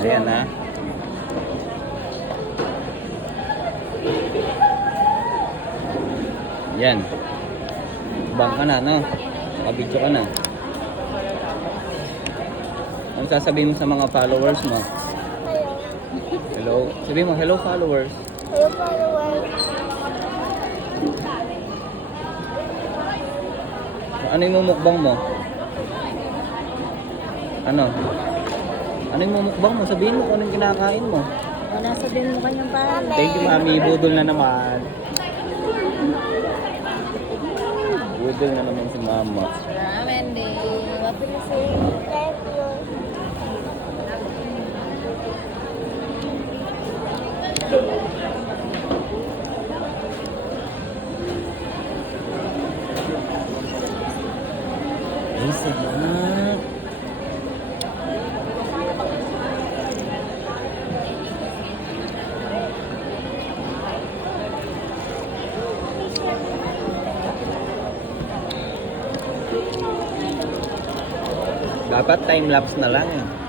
Ayan ha. Yan. Bang ka na, no? Nakabidyo ka na. Ano sasabihin mo sa mga followers mo? Hello. Sabihin mo, hello followers. Hello, followers. Ano yung mumukbang mo? Ano? Ano yung mumukbang mo? Sabihin mo kung anong kinakain mo. Wala, sabihin mo kanyang pangalan. Thank you, Mami. Budol na naman. Budol na naman si Mama. Ramen din. Wapo na si Teplo. Ay, sarap. Dapat time lapse na lang eh.